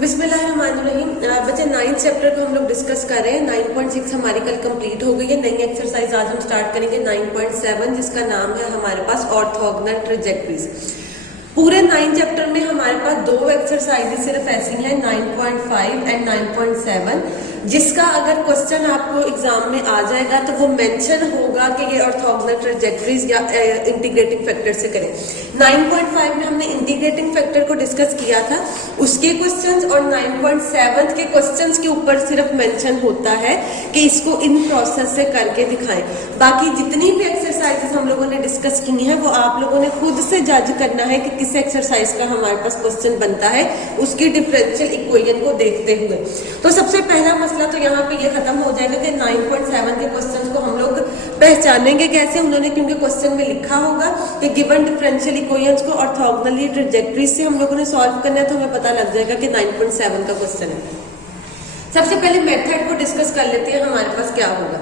बिस्मिल्लाहिर्रहमानिर्रहीम। बच्चे 9th chapter को हम लोग डिस्कस कर रहे हैं। 9.6 हमारी कल कंप्लीट हो गई है। नई एक्सरसाइज आज हम स्टार्ट करेंगे 9.7 जिसका नाम है हमारे पास ऑर्थोगोनल ट्रेजेक्टरीज। पूरे 9 चैप्टर में हमारे पास दो एक्सरसाइजेज सिर्फ ऐसी हैं 9.5 एंड 9.7 जिसका अगर क्वेश्चन आपको एग्जाम में आ जाएगा तो वो मेंशन होगा कि ये ऑर्थोगोनल ट्रेजेक्टरीज या इंटीग्रेटिंग फैक्टर से करें। 9.5 में हमने इंटीग्रेटिंग फैक्टर को डिस्कस किया था, उसके क्वेश्चंस, और 9.7 के क्वेश्चंस के ऊपर सिर्फ मेंशन होता है कि इसको इन प्रोसेस से करके दिखाएं। बाकी जितनी भी एक्सरसाइजेस हम लोगों ने डिस्कस की है वो आप लोगों ने खुद से जज करना है कि किस एक्सरसाइज का हमारे पास क्वेश्चन बनता है उसकी डिफरेंशियल इक्वेशन को देखते हुए। तो सबसे पहला मसला तो यहाँ पे ये खत्म हो जाएगा कि 9.7 के क्वेश्चंस को हम लोग पहचानेंगे कैसे। उन्होंने क्योंकि क्वेश्चन में लिखा होगा कि गिवन डिफरेंशियल इक्वेशंस को ऑर्थोगोनली ट्रेजेक्टरीज से हम लोगों ने सॉल्व करना है, तो हमें पता लग जाएगा कि 9.7 का क्वेश्चन है। सबसे पहले मेथड को डिस्कस कर लेते हैं हमारे पास क्या होगा।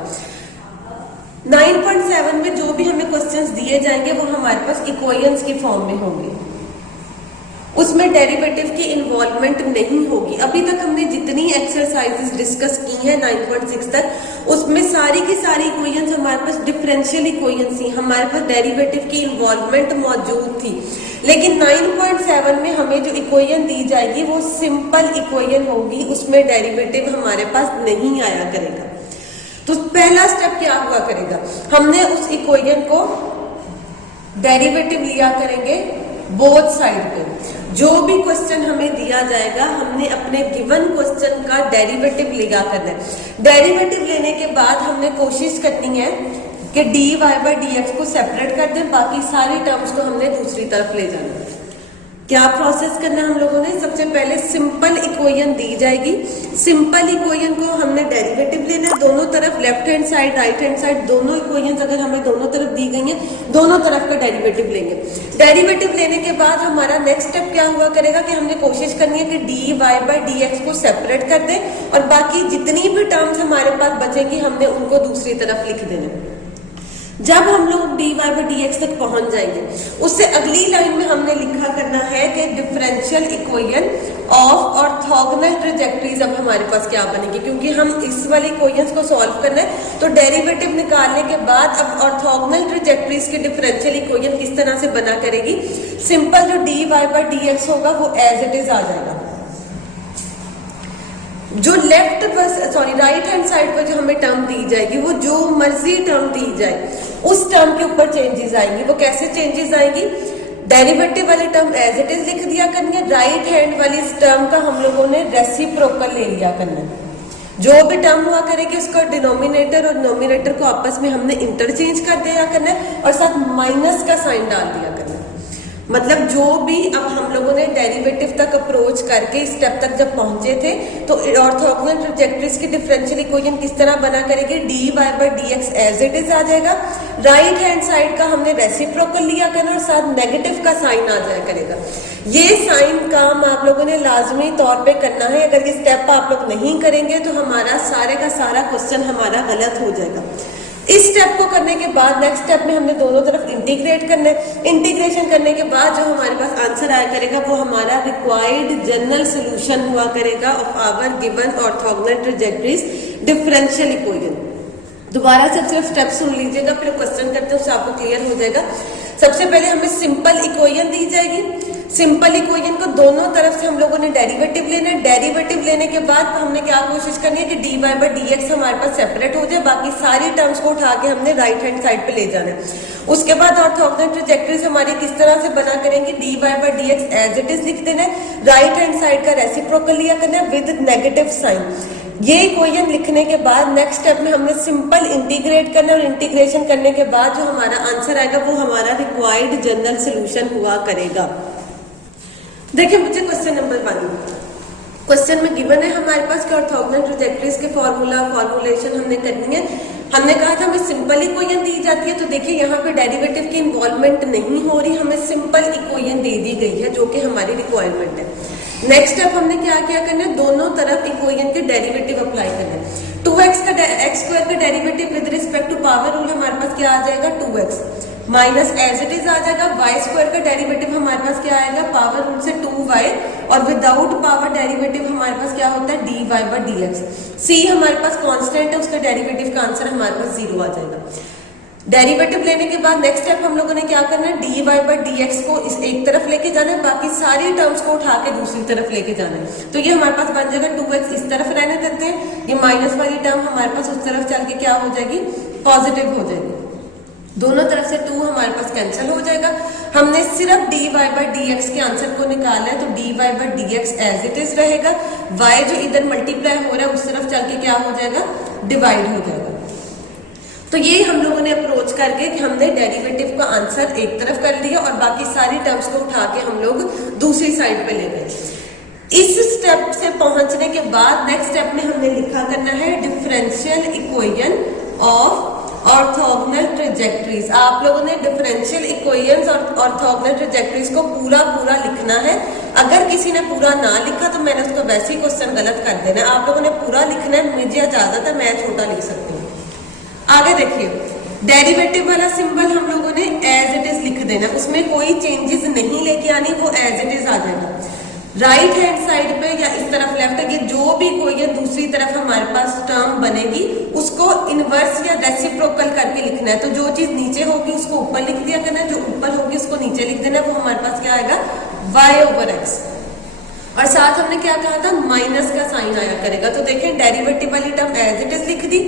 9.7 में जो भी हमें क्वेश्चंस दिए जाएंगे वो हमारे पास इक्वेशंस की फॉर्म में होंगे, उसमें डेरिवेटिव की इन्वॉल्वमेंट नहीं होगी। अभी तक हमने जितनी एक्सरसाइजेस डिस्कस की हैं 9.6 तक उसमें सारी की सारी इक्वेशंस हमारे पास डिफरेंशियल इक्वेशंस थी, हमारे पास डेरिवेटिव की इन्वॉल्वमेंट मौजूद थी। लेकिन 9.7 में हमें जो इक्वेशन दी जाएगी वो सिंपल इक्वेशन होगी, उसमें डेरिवेटिव हमारे पास नहीं आया करेगा। तो पहला स्टेप क्या हुआ करेगा, हमने उस इक्वेशन को डेरिवेटिव लिया करेंगे बोथ साइड पे। जो भी क्वेश्चन हमें दिया जाएगा हमने अपने गिवन क्वेश्चन का डेरिवेटिव लिया करना है। डेरिवेटिव लेने के बाद हमने कोशिश करनी है कि dy बाय dx को सेपरेट कर दें, बाकी सारी टर्म्स को हमने दूसरी तरफ ले जाना है। क्या प्रोसेस करना है हम लोगों ने, सबसे पहले सिंपल इक्वेशन दी जाएगी, सिंपल इक्वेशन को हमने डेरिवेटिव लेना है दोनों तरफ, left hand side right hand side दोनों इक्वेशंस अगर हमें दोनों तरफ दी गई हैं दोनों तरफ का डेरिवेटिव लेंगे। डेरिवेटिव लेने के बाद हमारा नेक्स्ट स्टेप क्या हुआ करेगा कि हमने कोशिश करनी है कि dy बाय dx को सेपरेट कर दें और बाकी जितनी भी टर्म्स हमारे पास बचेगी हमने उनको दूसरी तरफ लिख देना। जब हम लोग dy बाय dx तक पहुंच जाएंगे उससे अगली लाइन में हमने लिखा करना है कि differential equation of orthogonal trajectories. अब हमारे पास क्या बनेगी, क्योंकि हम इस वाले इक्वेशंस को सॉल्व करना है तो डेरिवेटिव निकालने के बाद अब ऑर्थोगोनल ट्रेजेक्टरीज की डिफरेंशियल इक्वेशन किस तरह से बना करेगी। सिंपल जो dy बाय dx होगा वो एज इट इज आ जाएगा। जो राइट हैंड साइड पर जो हमें टर्म दी जाएगी वो जो मर्जी टर्म दी जाए उस टर्म के ऊपर चेंजेस आएंगी। वो कैसे चेंजेस आएंगी, डेरिवेटिव वाली टर्म एज इट इज लिख दिया करनी है, राइट हैंड वाली इस टर्म का हम लोगों ने रेसिप्रोकल ले लिया करना है। जो भी टर्म हुआ करेगी उसका डिनोमिनेटर और नोमिनेटर को आपस में हमने इंटरचेंज कर दिया करना है और साथ माइनस का साइन डाल दिया करना है। मतलब जो भी अब हम लोगों ने डेरिवेटिव तक अप्रोच करके इस स्टेप तक जब पहुंचे थे तो ऑर्थोगोनल ट्रेजेक्टरीज की डिफरेंशियल इक्वेशन किस तरह बना करेगी, dy by dx as it is आ जाएगा, राइट हैंड साइड का हमने रेसिप्रोकल लिया करना और साथ नेगेटिव का साइन आ जाया करेगा। ये साइन काम आप लोगों ने लाजमी तौर पे करना है, अगर ये स्टेप आप लोग नहीं करेंगे तो हमारा सारे का सारा क्वेश्चन हमारा गलत हो जाएगा। इस स्टेप को करने के बाद नेक्स्ट स्टेप में हमने दोनों तरफ इंटीग्रेट करना है। इंटीग्रेशन करने के बाद जो हमारे पास आंसर आया करेगा वो हमारा रिक्वायर्ड जनरल सोल्यूशन हुआ करेगा of our given orthogonal trajectories differential equation. दोबारा से सिर्फ स्टेप सुन लीजिएगा फिर क्वेश्चन करते हैं उससे आपको क्लियर हो जाएगा। सबसे पहले हमें सिंपल इक्वेशन दी जाएगी, सिंपल इक्वेशन को दोनों तरफ से हम लोगों ने डेरिवेटिव लेना है। डेरिवेटिव लेने के बाद हमने क्या कोशिश करनी है कि dy बाय dx हमारे पास सेपरेट हो जाए, बाकी सारी टर्म्स को उठा के हमने राइट हैंड साइड पे ले जाना है। उसके बाद ऑर्थोगोनल ट्रेजेक्टरीज हमारी किस तरह से बना करेंगे, dy by dx as it is लिख देना है, राइट हैंड साइड का रेसिप्रोकल लिया करना है विद नेगेटिव साइन। ये इक्वेशन लिखने के बाद नेक्स्ट स्टेप में हमने सिंपल इंटीग्रेट करना और इंटीग्रेशन करने के बाद जो हमारा आंसर आएगा वो हमारा रिक्वायर्ड जनरल सोल्यूशन हुआ करेगा। देखिए मुझे क्वेश्चन नंबर 1, क्वेश्चन में गिवन है हमारे पास कि ऑर्थोगोनल ट्रेजेक्टरीज के फॉर्मूलेशन हमने करनी है। हमने कहा था हमें सिंपल इक्वेशन दी जाती है, तो देखिए यहाँ पे डेरिवेटिव की इन्वॉल्वमेंट नहीं हो रही, हमें सिंपल इक्वेशन दे दी गई है जो कि हमारी रिक्वायरमेंट है। नेक्स्ट स्टेप हमने क्या करना है, दोनों तरफ इक्वेशन के डेरिवेटिव अप्लाई करना है। 2x का x स्क्वायर का derivative with respect to power rule हमारे पास क्या आ जाएगा, 2x minus as it is आ जाएगा। वाई स्क्वायर का डेरिवेटिव हमारे पास क्या आएगा, पावर रूट से 2y, और विदाउट पावर डेरिवेटिव हमारे पास क्या होता है dy बाई dx। c हमारे पास कांस्टेंट है, उसका डेरिवेटिव का आंसर हमारे पास 0 आ जाएगा। डेरिवेटिव लेने के बाद नेक्स्ट स्टेप हम लोगों ने क्या करना है dy बाई dx को इस एक तरफ लेके जाना है, बाकी सारी टर्म्स को उठा के दूसरी तरफ लेके जाना है। तो ये हमारे पास बन जाएगा 2x इस तरफ रहने देते हैं, ये माइनस वाली टर्म हमारे पास उस तरफ चल के क्या हो जाएगी पॉजिटिव हो जाएगी। दोनों तरफ से 2 हमारे पास कैंसिल हो जाएगा। हमने सिर्फ dy बाई dx के आंसर को निकाला है, तो dy by dx as it is रहेगा। y जो इधर मल्टीप्लाई हो रहा है उस तरफ चल के क्या हो जाएगा डिवाइड हो जाएगा। तो ये हम लोगों ने अप्रोच करके कि हमने डेरिवेटिव का आंसर एक तरफ कर लिया और बाकी सारी टर्म्स को उठा के हम लोग दूसरी साइड पे ले गए। इस स्टेप से पहुंचने के बाद नेक्स्ट स्टेप में हमने लिखा करना है differential equation of orthogonal trajectories. आप लोगों ने डिफरेंशियल इक्वेशंस और ऑर्थोगोनल ट्रेजेक्टरीज को पूरा लिखना है। अगर किसी ने पूरा ना लिखा तो मैंने उसको वैसे ही क्वेश्चन गलत कर देना है। आप लोगों ने पूरा लिखना है, मुझे इजाजत है, मैं छोटा लिख सकती हूँ। आगे देखिए, डेरिवेटिव वाला सिंबल हम लोगों ने एज इट इज लिख देना, उसमें कोई चेंजेस नहीं लेके आनी, वो एज इट इज आ जाएगा। राइट हैंड साइड पे या इस तरफ लेफ्ट है, जो भी कोई है दूसरी तरफ हमारे पास टर्म बनेगी उसको इनवर्स या रेसिप्रोकल करके लिखना है। तो जो चीज नीचे होगी उसको ऊपर लिख दिया करना है, जो ऊपर होगी उसको नीचे लिख देना है। वो हमारे पास क्या आएगा y/x। और साथ हमने क्या कहा था माइनस का साइन आया करेगा। तो देखें डेरिवेटिव वाली टर्म एज इट इज लिख दी,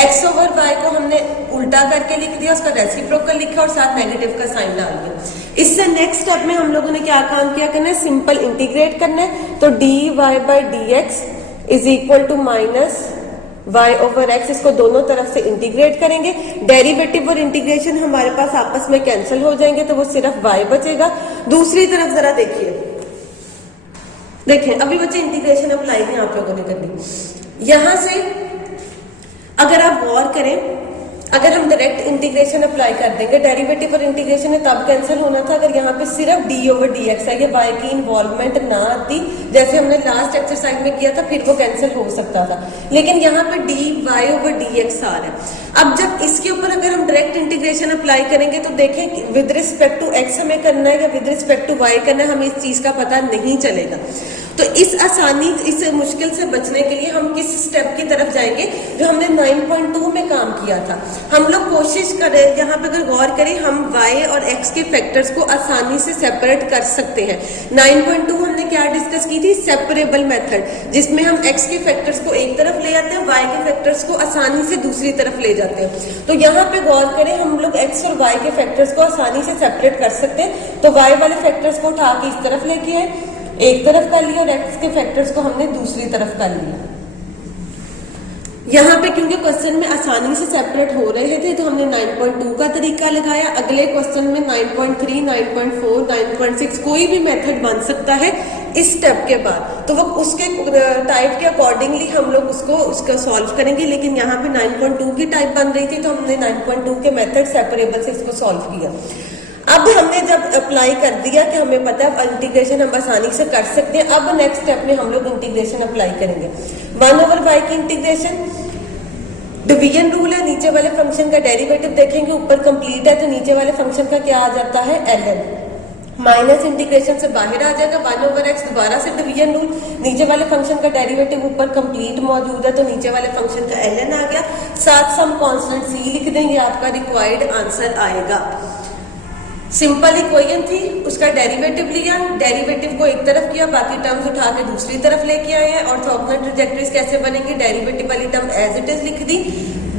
x/y को हमने उल्टा करके लिख दिया, उसका रेसिप्रोकल लिखा और साथ नेगेटिव का साइन डाल दिया। इससे नेक्स्ट स्टेप में हम लोगों ने क्या काम किया करना है सिंपल इंटीग्रेट करना है। तो dy by dx is equal to minus y/x, इसको दोनों तरफ से इंटीग्रेट करेंगे। डेरिवेटिव और इंटीग्रेशन हमारे पास आपस में कैंसिल हो जाएंगे, तो वो सिर्फ y बचेगा। दूसरी तरफ जरा देखिए, अभी बच्चे इंटीग्रेशन अप्लाई नहीं आप लोगों ने करनी। यहां से अगर आप गौर करें, अगर हम डायरेक्ट इंटीग्रेशन अप्लाई कर देंगे, डेरिवेटिव और इंटीग्रेशन है तब कैंसिल होना था अगर यहाँ पे सिर्फ d/dx है, ये y की इन्वॉल्वमेंट ना आती, जैसे हमने लास्ट एक्सरसाइज में किया था, फिर वो कैंसिल हो सकता था। लेकिन यहाँ पे dy/dx आ रहा है। अब जब इसके ऊपर अगर हम डायरेक्ट इंटीग्रेशन अप्लाई करेंगे तो देखें विद रिस्पेक्ट टू x हमें करना है या विद रिस्पेक्ट टू y करना है, हमें इस चीज का पता नहीं चलेगा। तो इस मुश्किल से बचने के लिए हम किस स्टेप की तरफ जाएंगे जो हमने 9.2 में काम किया था। हम लोग कोशिश करें, यहाँ पे अगर गौर करें, हम y और x के फैक्टर्स को आसानी से सेपरेट कर सकते हैं। 9.2 हमने क्या डिस्कस की थी सेपरेबल मेथड, जिसमें हम x के फैक्टर्स को एक तरफ ले आते हैं, y के फैक्टर्स को आसानी से दूसरी तरफ ले जाते हैं। तो यहाँ पे गौर करें, हम लोग x और y के फैक्टर्स को आसानी से सेपरेट कर सकते हैं। तो y वाले फैक्टर्स को उठा के इस तरफ लेके आए, एक तरफ कर लिया, और x के फैक्टर्स को हमने दूसरी तरफ कर लिया। यहाँ पे क्योंकि क्वेश्चन में आसानी से सेपरेट हो रहे थे तो हमने 9.2 का तरीका लगाया। अगले क्वेश्चन में 9.3, 9.4, 9.6 कोई भी मेथड बन सकता है इस स्टेप के बाद, तो वो उसके टाइप के अकॉर्डिंगली हम लोग उसको सॉल्व करेंगे। लेकिन यहाँ पे 9.2 की टाइप बन रही थी तो हमने 9.2 के मेथड सेपरेबल से इसको सॉल्व किया। अब हमने जब अप्लाई कर दिया कि हमें पता है इंटीग्रेशन हम आसानी से कर सकते हैं, अब नेक्स्ट स्टेप में हम लोग इंटीग्रेशन अप्लाई करेंगे। 1/y की इंटीग्रेशन डिवीजन रूल है, नीचे वाले फंक्शन का डेरिवेटिव देखेंगे, ऊपर कंप्लीट है तो नीचे वाले फंक्शन का क्या आ जाता है ln। माइनस इंटीग्रेशन से बाहर आ जाएगा 1/x, दोबारा से डिवीजन रूल, नीचे वाले फंक्शन का डेरिवेटिव ऊपर कंप्लीट मौजूद है तो नीचे वाले फंक्शन का ln आ गया। साथ सम कांस्टेंट c लिख देंगे, आपका रिक्वायर्ड आंसर आएगा। सिंपल इक्वेशन थी, उसका डेरिवेटिव लिया, डेरिवेटिव को एक तरफ किया, बाकी टर्म्स उठा के दूसरी तरफ लेके आए हैं। ऑर्थोगोनल ट्रैजेक्टरीज कैसे बनेंगी, डेरिवेटिव वाली टर्म एज इट इज लिख दी।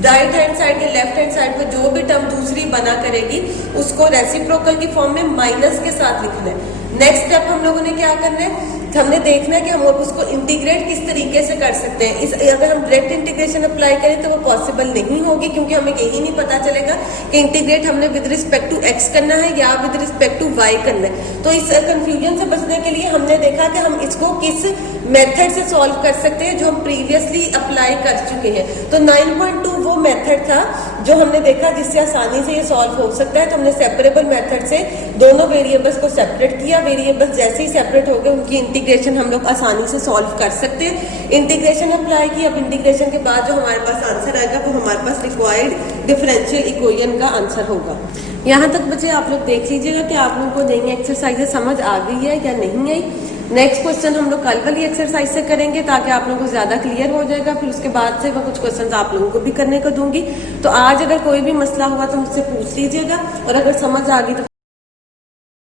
राइट हैंड साइड या लेफ्ट हैंड साइड पे जो भी टर्म दूसरी बना करेगी उसको रेसिप्रोकल की फॉर्म में माइनस के साथ लिखना है। नेक्स्ट स्टेप हम लोगों ने क्या करना है, हमने देखना है कि हम उसको इंटीग्रेट किस तरीके से कर सकते हैं। अगर हम डायरेक्ट इंटीग्रेशन अप्लाई करें तो वो पॉसिबल नहीं होगी, क्योंकि हमें यही नहीं पता चलेगा कि इंटीग्रेट हमने विद रिस्पेक्ट टू x करना है या विद रिस्पेक्ट टू y करना है। तो इस कंफ्यूजन से बचने के लिए हमने देखा कि हम इसको किस मेथड से सॉल्व कर सकते हैं जो हम प्रीवियसली अप्लाई कर चुके हैं। तो 9.2 वो मेथड था जो हमने देखा जिससे आसानी से ये सॉल्व हो सकता है। तो हमने सेपरेबल मेथड से दोनों वेरिएबल्स को सेपरेट किया। वेरिएबल्स जैसे ही सेपरेट हो गए उनकी इंटीग्रेशन हम लोग आसानी से सॉल्व कर सकते हैं। इंटीग्रेशन अप्लाई की, अब इंटीग्रेशन के बाद जो हमारे पास आंसर आएगा वो हमारे पास रिक्वायर्ड डिफरेंशियल इक्वेशन का आंसर होगा। यहाँ तक बच्चे आप लोग देख लीजिएगा कि आप लोगों को देंगे एक्सरसाइजेस समझ आ गई है या नहीं आई। नेक्स्ट क्वेश्चन हम लोग कल वाली एक्सरसाइज से करेंगे ताकि आप लोगों को ज्यादा क्लियर हो जाएगा। फिर उसके बाद से मैं कुछ क्वेश्चंस आप लोगों को भी करने को दूंगी। तो आज अगर कोई भी मसला हुआ तो मुझसे पूछ लीजिएगा, और अगर समझ आ गई तो